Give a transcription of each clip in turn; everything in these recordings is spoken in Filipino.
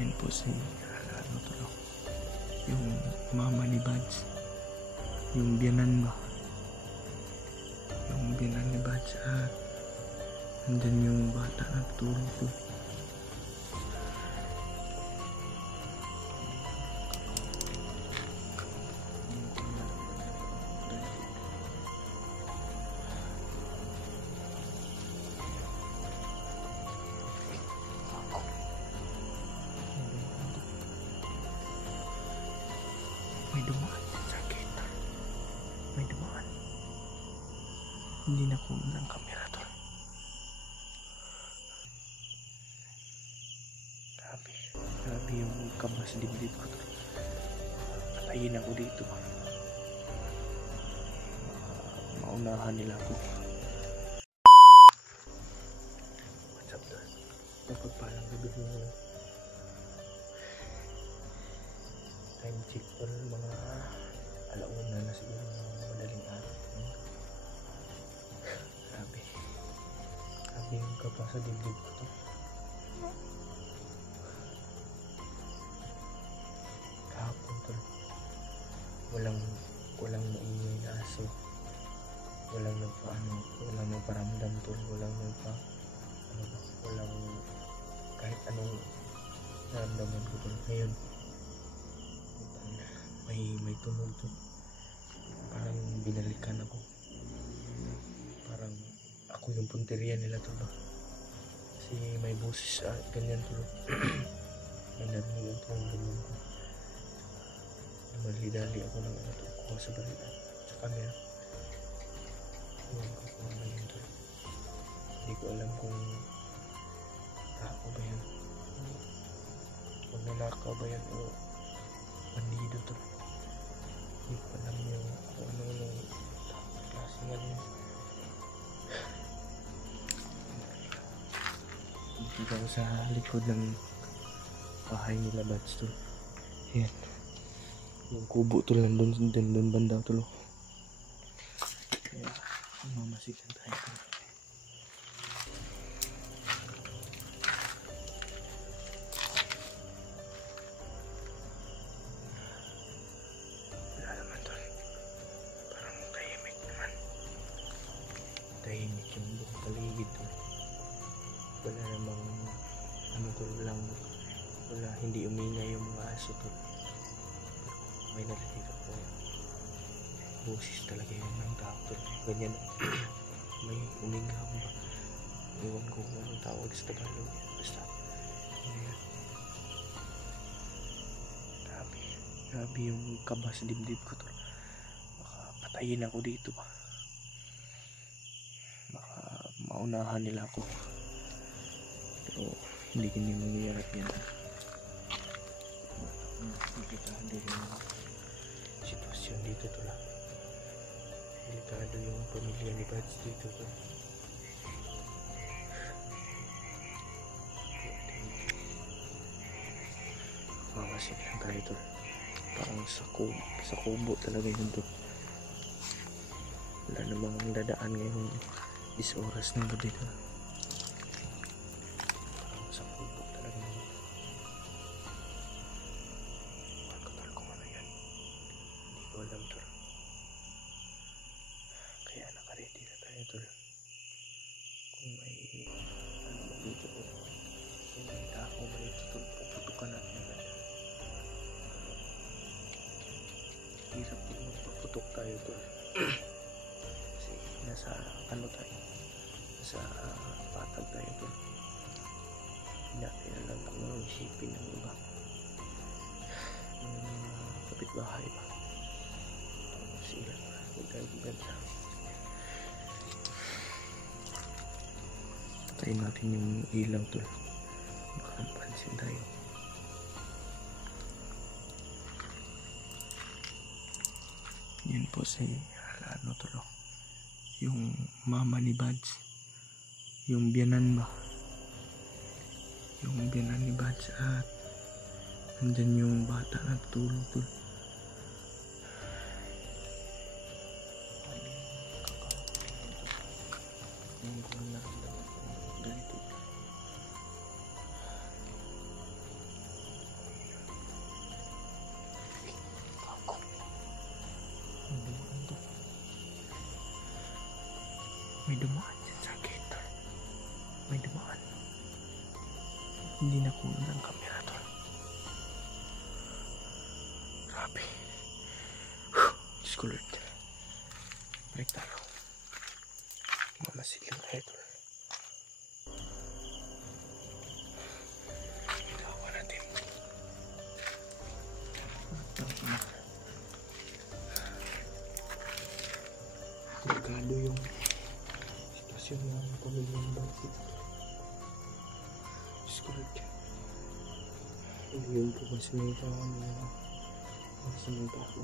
Yan po si ano to, yung mama ni Bads, yung biyanan ba, yung biyanan ni Bads, at nandyan yung bata na tutulog po. May dumaan sa kita. May dumaan. Hindi na kuha ng kamera to. Grabe yung kabas dibdib ko to. Patayin ako dito. Maunahan nila ako. What's up doon? Napagpalang gabi mo. Time check pa rin mga alauna na siguro ng madaling araw. Grabe yung kapa sa dibdib ko to. Kahapon to, walang maingay na aso, walang nagparamdam to, walang kahit anong naramdaman ko to. Ngayon may tunog to, parang binalikan ako, parang ako yung punteriya nila to ba, kasi may boses ganyan to. May narinig ang tumulong ko, malidali ako ng kuha sa balita sa camera. Iwan ko kung ano yun to, hindi ko alam kung tao ba yan o nalakaw ba yan o bandido to. Hindi ko alam yung kung ano yung klase nga yun. Dito ako sa likod ng bahay nila Bads to. Yan, yung kubo to lang doon banda to lo. Kaya mamasikan tayo to. Tahimik yung buong paligid to. Wala namang ano to lang, wala, hindi umingay yung mga aso to. Pero may narinig ako boses talaga yung ng tao to. Ganyan. May umingaw ba, iwan ko kung anong tawag sa Tagalog, basta ganyan. Grabe yung kaba sa dibdib ko to. Baka patayin ako dito ba, maunahan nila ako, pero hindi ganyan mangyayari yan. Delikado yung sitwasyon dito to lang. Delikado yung pamilya ni Bads dito to. Mamasik lang tayo to. Parang sa kubo talaga yun to. Wala namang dadaan ngayong 10 oras ng gabi to. Parang sa kubo talaga yun. Pagkatal kung ano yan, hindi ko alam to. Kaya nakaredy na tayo to. Kung may ano ba dito ko, kung may tao ba dito to, puputukan natin agad. Hirap pag magpaputok tayo to. Kasi nasa ano tayo, nasa patag tayo to. Hindi natin alam kung anong isipin ng iba, kapitbahay ba, sila huwag tayo ganda. Patayin natin yung ilaw to, baka pansin tayo. Yan po si ano to, yung mama ni Bads, yung biyanan ba, yung biyanan ni Bads, at nandyan yung bata na tutulog to. dumaan dyan sa akin, tol. May dumaan. Hindi na kunan ng camera, tol. Grabe. Diyos ko, Lord. Balik tayo. Mamasid lang tayo, tol. Itawa natin. Delikado yung sitwasyon ng pamilyang bakit. Diyos ko, Lord. Yun po kasi may tao sa mga tao.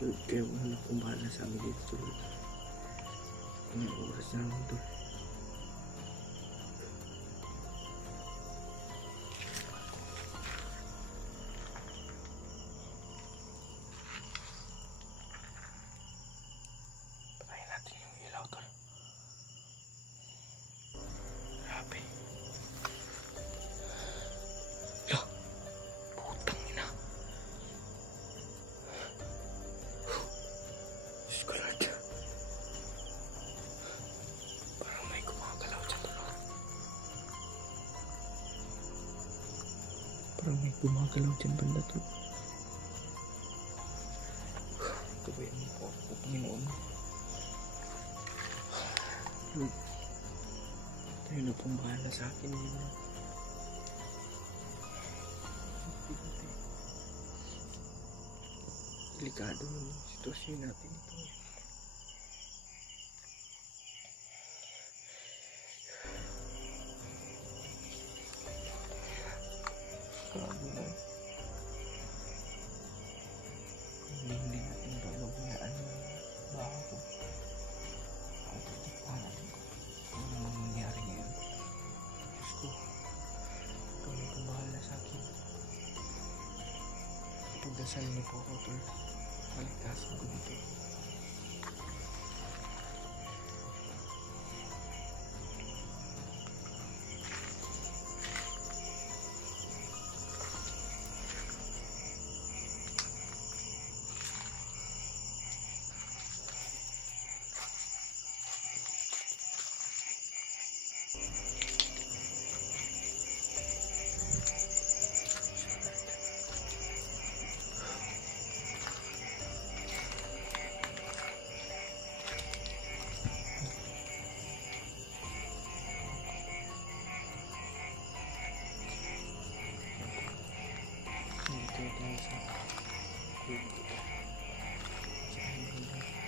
Lord, kaya wala na kong bahala sa amin dito, Lord. May oras na ako, Lord. Patayin natin yung ilaw, Lord. Grabe. Lah, putang ina. Diyos ko, Lord. Parang may gumagalaw dyan, Lord. Parang may gumagalaw dyan banda, Lord. Gabayan mo po ako, Panginoon. Lord, tayo na pong bahala sa akin yun. Delikado yung sitwasyon natin ito. Grabe na. Hindi natin bababayaan ng bago. At itikpan natin kung ano mangyayari ngayon. Diyos ko, ikaw na itong bahala sa akin. Pagdasal niyo po ako, Lord. Paligtasin ko dito. Dito tayo sa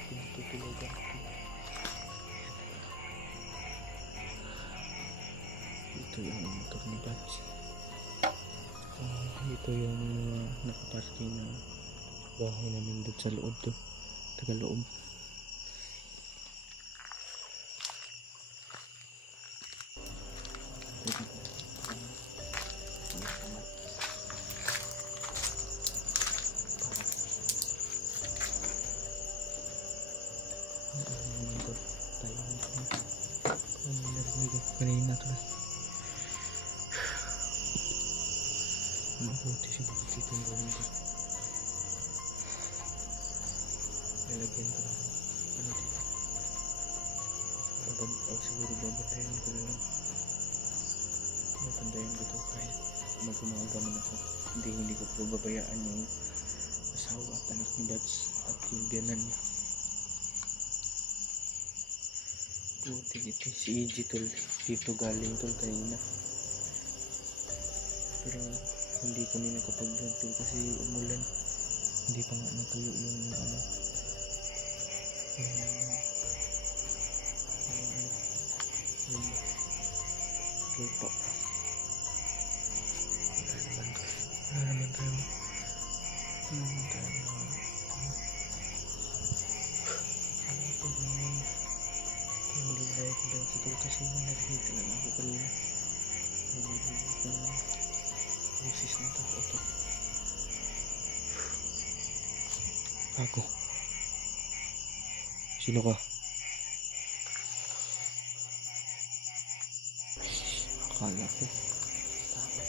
pinatutulugan ko. Ito yung motor ni Bats. Ito yung nakaparking na bahay namin doon sa loob to. Taga loob. Kanina to. Mabuti siguro dito yung gawin ko. Lalagyan ko lang. Ano dito? Siguro babantayan ko na lang. Babantayan ko to kahit mag-umaga man ako. Hindi ko pababayaan yung asawa at anak ni Bats at yung biyanan niya. Buti dito si EG tol. Dito galing tol kanina. Pero hindi kami nakapag-vlog tol kasi umulan. Hindi pa nga natuyo yung ano. Yung lupa. Wala naman tayo. Ito kasi narinig talaga ako kanina. Narinig ng boses ng tao to. Ako. Sino ka? Akala ko. Tao.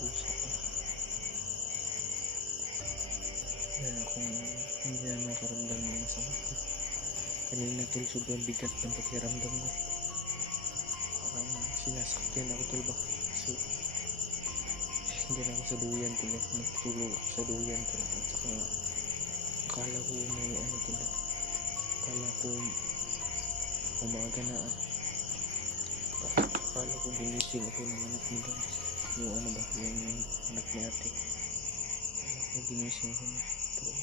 Pusa ko. Kaya kung hindi na nakaramdam ng masama tol. Kanina tol, sobrang bigat ng pakiramdam ko. Parang sinasakyan ako tol ba. Kasi hindi na ako sa duyan tol. Nagtulog ako sa duyan tol. At saka akala ko may ano tol. Akala ko umaga na at akala ko ginising ako ng anak ni Gams. Yung ano ba, yung anak ni ate. Akala ko ginising ako na. Pero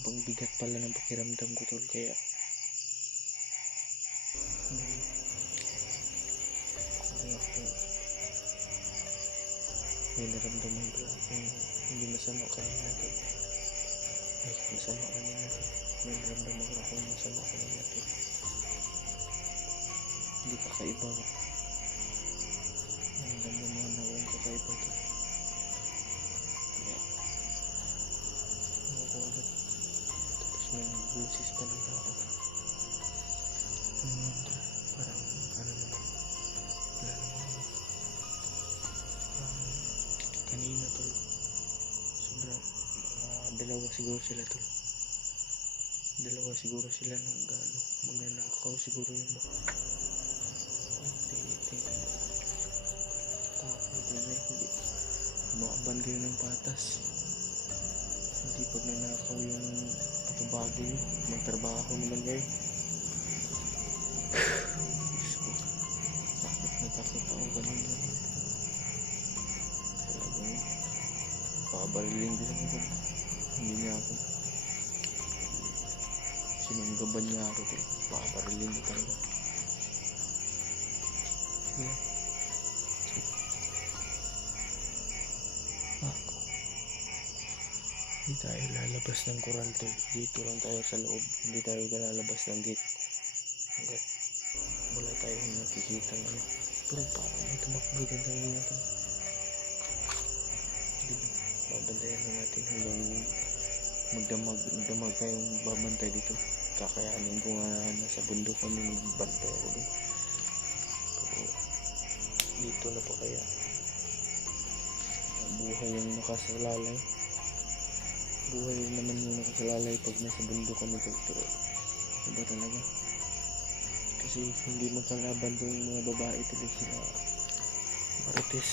sobrang bigat pala ng pakiramdam ko tol. Kaya kaya ko may naramdaman pala akong hindi masama kanina tol. Ay, masama kanina tol. May naramdaman ko akong masama kanina tol. Hindi kakaiba ba? May naramdaman akong kakaiba tol. Kaya ako agad. Tapos may busis pa ng tao. Parang ano naman, wala naman kanina tol. Sobrang dalawa siguro sila tol. Dalawa siguro sila ng gano, magnanakaw siguro yun ba. Tapos hindi maaban kayo ng patas. Hindi pag nanakaw yung patubagi nyo, magtrabaho naman kayo. Natakot ako ganun. Talagang pabarilin din ako. Hindi niya ako. Sinunggaban niya ako. Pabarilin din talaga. Yeah. Ako. Hindi tayo lalabas ng koral tol. Dito lang tayo sa loob. Hindi tayo lalabas ng gate. Hanggat wala tayong nakikita ng ano. Pero parang may tumakbo dyan tayo natin. Babantayan na natin hanggang magdamag tayong babantay dito. Kakayanin ko nga nasa bundok kami magbantay ako doon. Pero dito na pa kaya buhay yung nakasalalay. Buhay naman yung nakasalalay pag nasa bundok kami dito. Pero iba talaga. Kasi hindi makalaban yung mga babae tuloy sila marites.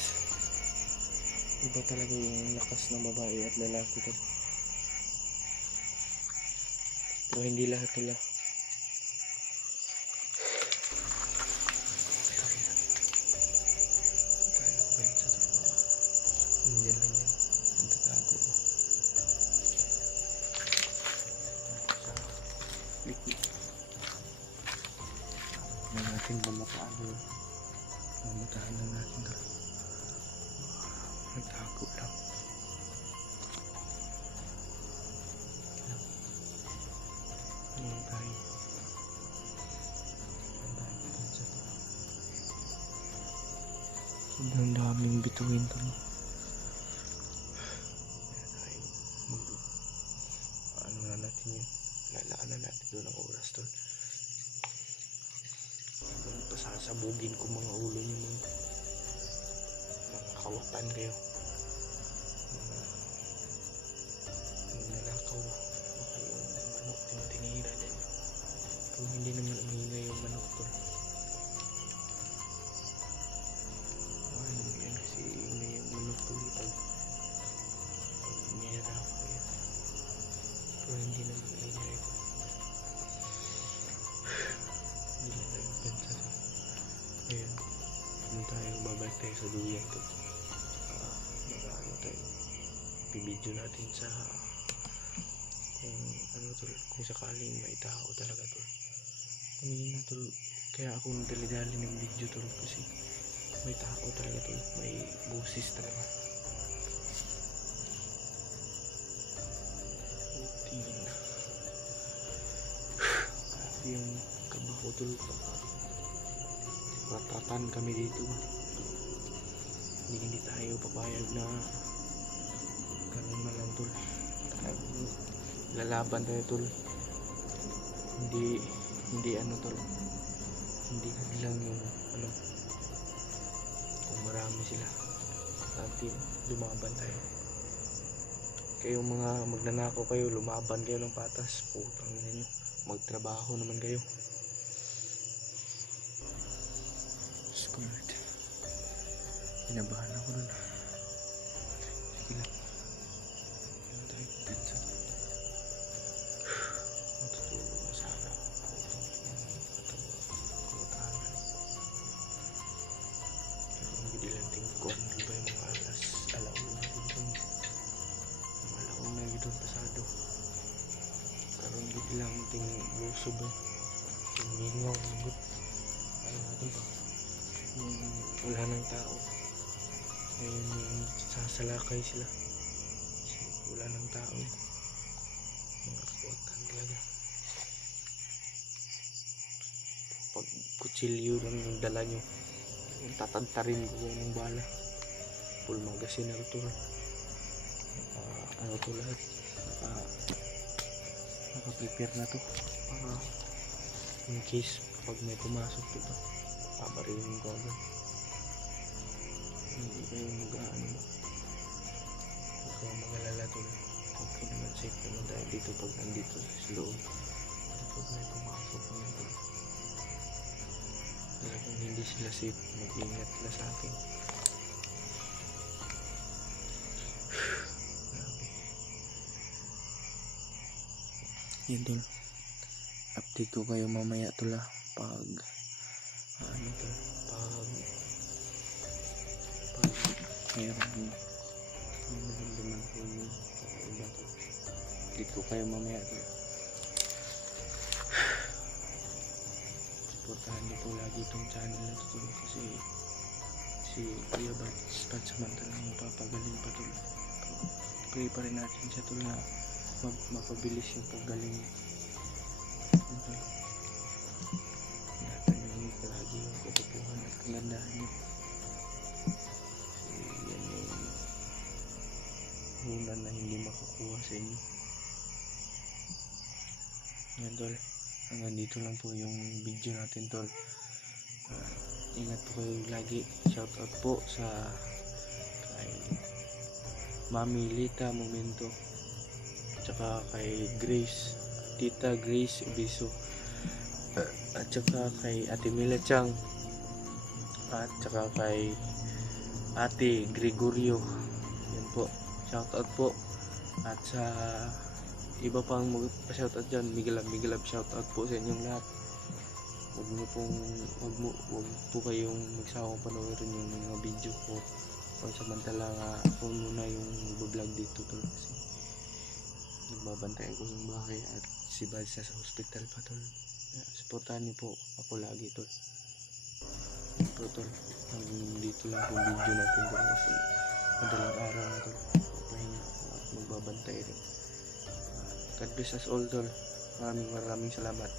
Iba talaga yung lakas ng babae at lalaki to. Pero hindi lahat nila. Tayo bensa to. Nandiyan lang yan. Nagtatago ko. Likod. Na natin mamataan yun. Mamataan na natin to. Nagtago lang. Ano tayo? Sobrang daming bituin to. Ano na natin yun? Lalaan na natin doon ang oras to. Pasasabugin ko mga ulo nyo mga kawatan kayo. Nanakaw baka yung manok tinira din. Pero hindi naman umingay yung manok to. Ano yan kasi ingay yung manok to pag ninanakaw yan. Pero hindi naman umingay ito. Hindi na tayo pensa to. Ayan, kung tayo babalik tayo sa duyan to. Mag-ano tayo, bibidyo natin sa kung ano tol, kung sakaling may tao talaga tol. Kanina tol, kaya ako nagdali-dali ng video tol kasi may tao talaga tol, may busis talaga. Tingin na kasi yung kabaho tol, ratatan kami dito. Hindi tayo papayag na ganun na lang tol. Lalaban tayo tol. Hindi ano tol. Hindi lang yung ano. Kung marami sila, natin lumaban tayo. kayong mga magnanakaw kayo, lumaban kayo ng patas, putang ina nyo, magtrabaho naman kayo. Lord, inabahan ako dun. Sige lang, ano tayo tensa, matutulog na sana ako. Katawa, kumatahanan. Pero ang bidilanting ko, ano ba yung mga alas, alauna na dito, mga alauna na dito pasado. Karoon bidilanting luso ba, yung mingaw, ano natin ba, wala ng tao. Ngayon yung sasalakay sila kasi wala ng tao. Mga kakuatan talaga. Pag kutsilyo lang yung dala nyo, tatantarin ko ng bala. Full magazine na ito. Ano to lahat, naka-prepare na to para in case pag may pumasok dito, pabarilin ko agad. Hindi kayo mag-ano ba? Huwag kayong mag-alala to lang. Okay naman, safe naman tayo dito pag nandito sa loob. Pag may pumasok naman to, talagang hindi sila safe. Mag-ingat sila sa atin. Grabe. Yan tol, update ko kayo mamaya tol pag ano to, pag mayroong naman ko yung iba to, update ko kayo mamaya to. Supportahan niyo po lagi itong channel na to kasi si Kuya Bats pansamantalang mapapagaling pa to. Pray pa rin natin siya to na mapabilis yung paggaling niya. Ingatan niyo palagi yung katotohanan at kagandahan niyo. Kasi yan yung hunan na hindi makukuha sa inyo. Yan tol, hanggang dito lang po yung video natin tol. Ingat po kayo lagi. Shoutout po sa kay Mami Lita Momento, tsaka kay Grace, Tita Grace Ubiso, at tsaka kay Ate Mila Chang, at tsaka kay Ate Gregorio. Yan po, shoutout po. At sa iba pang magpa-shoutout dyan, migilab shoutout po sa inyong lahat. Huwag po kayong magsawang panoorin yung mga video ko. Pansamantala nga ako muna yung mag-vlog dito tol, kasi nagbabantay ko yung bahay at si Bad sa hospital pa tol. Supportahan niyo po ako lagi tol. Pero tol, dito lang po video natin tol kasi madalang araw na tol, papahinga ako at magbabantay rin. God bless us all tol. Maraming salamat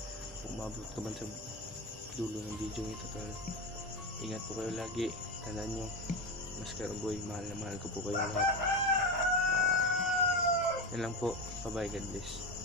kung umabot ka man sa dulo ng video ito tol. Ingat po kayo lagi. Tandaan nyo, Maskara Boy, mahal na mahal ko po kayo lahat. Yan lang po. Bye bye, God bless.